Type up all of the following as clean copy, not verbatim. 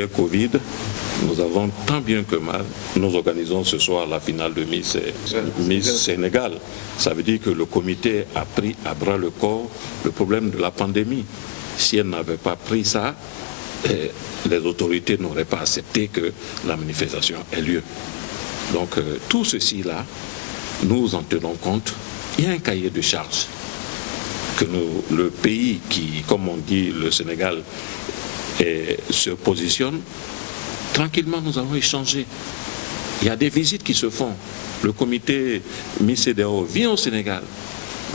y ait Covid, nous avons tant bien que mal, nous organisons ce soir la finale de Miss Sénégal. Ça veut dire que le comité a pris à bras le corps le problème de la pandémie. Si elle n'avait pas pris ça, les autorités n'auraient pas accepté que la manifestation ait lieu. Donc tout ceci-là, nous en tenons compte. Il y a un cahier de charges que le pays qui, comme on dit, le Sénégal, se positionne. Tranquillement, nous allons échanger. Il y a des visites qui se font. Le comité Miss CEDEAO vient au Sénégal,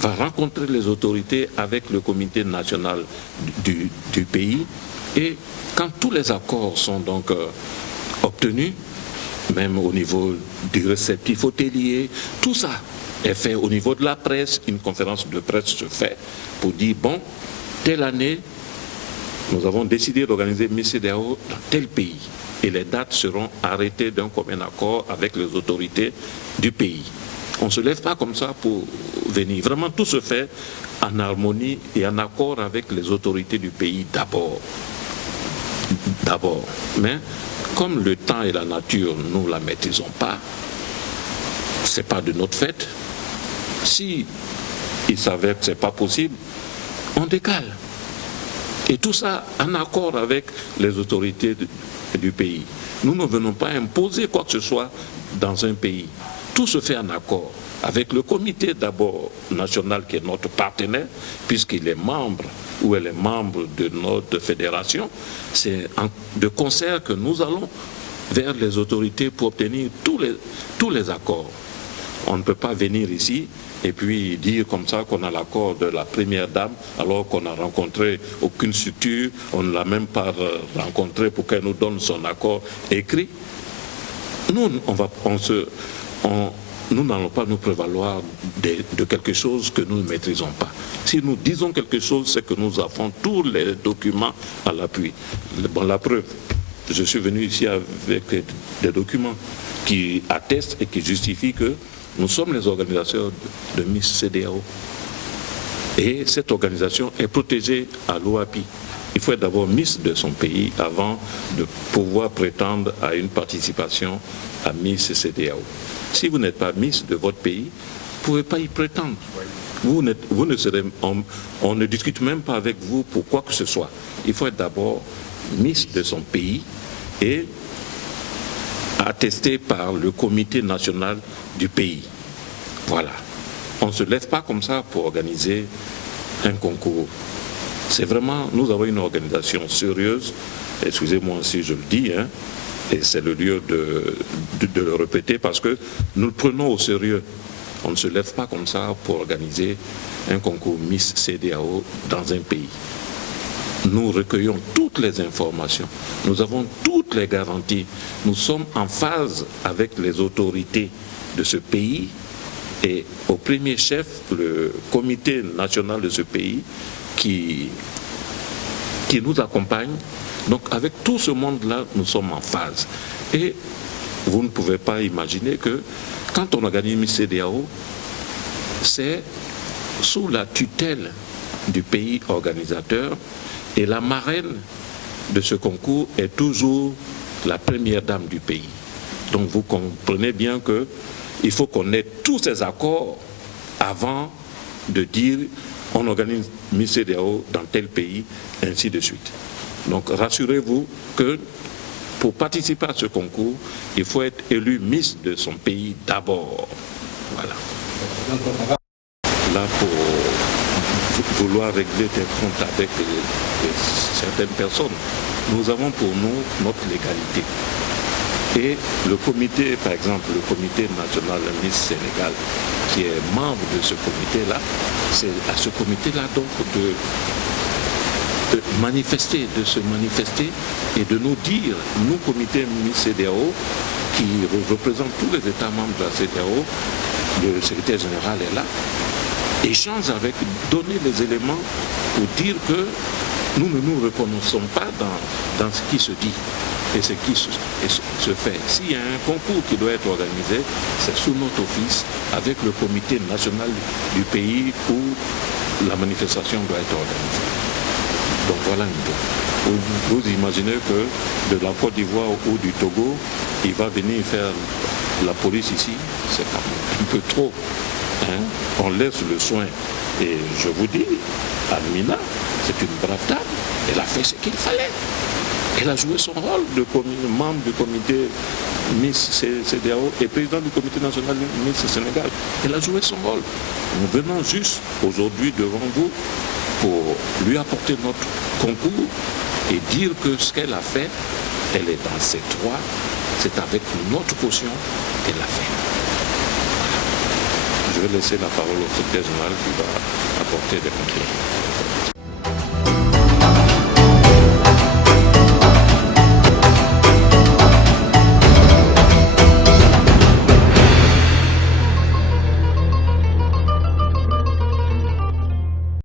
va rencontrer les autorités avec le comité national du pays. Et quand tous les accords sont donc obtenus, même au niveau du réceptif hôtelier, tout ça est fait au niveau de la presse. Une conférence de presse se fait pour dire, bon, telle année, nous avons décidé d'organiser Miss CEDEAO dans tel pays. Et les dates seront arrêtées d'un commun accord avec les autorités du pays. On ne se lève pas comme ça pour venir. Vraiment, tout se fait en harmonie et en accord avec les autorités du pays d'abord. Mais comme le temps et la nature, nous ne la maîtrisons pas, ce n'est pas de notre fait. Si il s'avère que ce n'est pas possible, on décale. Et tout ça en accord avec les autorités du pays. Nous ne venons pas imposer quoi que ce soit dans un pays. Tout se fait en accord avec le comité d'abord national qui est notre partenaire, puisqu'il est membre ou elle est membre de notre fédération. C'est de concert que nous allons vers les autorités pour obtenir tous les accords. On ne peut pas venir ici et puis dire comme ça qu'on a l'accord de la première dame alors qu'on n'a rencontré aucune structure, on ne l'a même pas rencontré pour qu'elle nous donne son accord écrit. Nous, nous n'allons pas nous prévaloir de quelque chose que nous ne maîtrisons pas. Si nous disons quelque chose, c'est que nous avons tous les documents à l'appui. Bon, la preuve, je suis venu ici avec des documents qui attestent et qui justifient que nous sommes les organisateurs de Miss CEDEAO. Et cette organisation est protégée à l'OAPI. Il faut être d'abord Miss de son pays avant de pouvoir prétendre à une participation à Miss CEDEAO. Si vous n'êtes pas Miss de votre pays, vous ne pouvez pas y prétendre. On ne discute même pas avec vous pour quoi que ce soit. Il faut être d'abord Miss de son pays et attesté par le comité national du pays. Voilà. On ne se lève pas comme ça pour organiser un concours. C'est vraiment, nous avons une organisation sérieuse, excusez-moi si je le dis, hein, et c'est le lieu de le répéter parce que nous le prenons au sérieux. On ne se lève pas comme ça pour organiser un concours Miss CEDEAO dans un pays. Nous recueillons toutes les informations, nous avons toutes les garanties, nous sommes en phase avec les autorités de ce pays et au premier chef, le comité national de ce pays qui nous accompagne. Donc avec tout ce monde-là, nous sommes en phase. Et vous ne pouvez pas imaginer que quand on organise Miss CEDEAO, c'est sous la tutelle du pays organisateur et la marraine de ce concours est toujours la première dame du pays. Donc vous comprenez bien qu'il faut qu'on ait tous ces accords avant de dire on organise Miss CEDEAO dans tel pays, ainsi de suite. Donc rassurez-vous que pour participer à ce concours, il faut être élu Miss de son pays d'abord. Voilà. Là, pour vouloir régler des comptes avec certaines personnes, nous avons pour nous notre légalité. Et le comité, par exemple, le comité national Miss Sénégal, qui est membre de ce comité-là, c'est à ce comité-là donc de se manifester et de nous dire, nous, comité Miss CEDEAO, qui représente tous les États membres de la CEDEAO, le secrétaire général est là, échange avec, donner les éléments pour dire que nous ne nous reconnaissons pas dans ce qui se dit et ce qui se fait. S'il y a un concours qui doit être organisé, c'est sous notre office, avec le comité national du pays où la manifestation doit être organisée. Donc voilà un peu. Vous imaginez que de la Côte d'Ivoire ou du Togo, il va venir faire la police ici, c'est un peu trop. Hein? On laisse le soin. Et je vous dis, Amina, c'est une brave dame. Elle a fait ce qu'il fallait. Elle a joué son rôle de membre du comité Miss CEDEAO et président du comité national Miss Sénégal. Elle a joué son rôle. Nous venons juste aujourd'hui devant vous pour lui apporter notre concours et dire que ce qu'elle a fait, elle est dans ses droits, c'est avec notre caution qu'elle l'a fait. Voilà. Je vais laisser la parole au secrétaire général qui va apporter des compléments.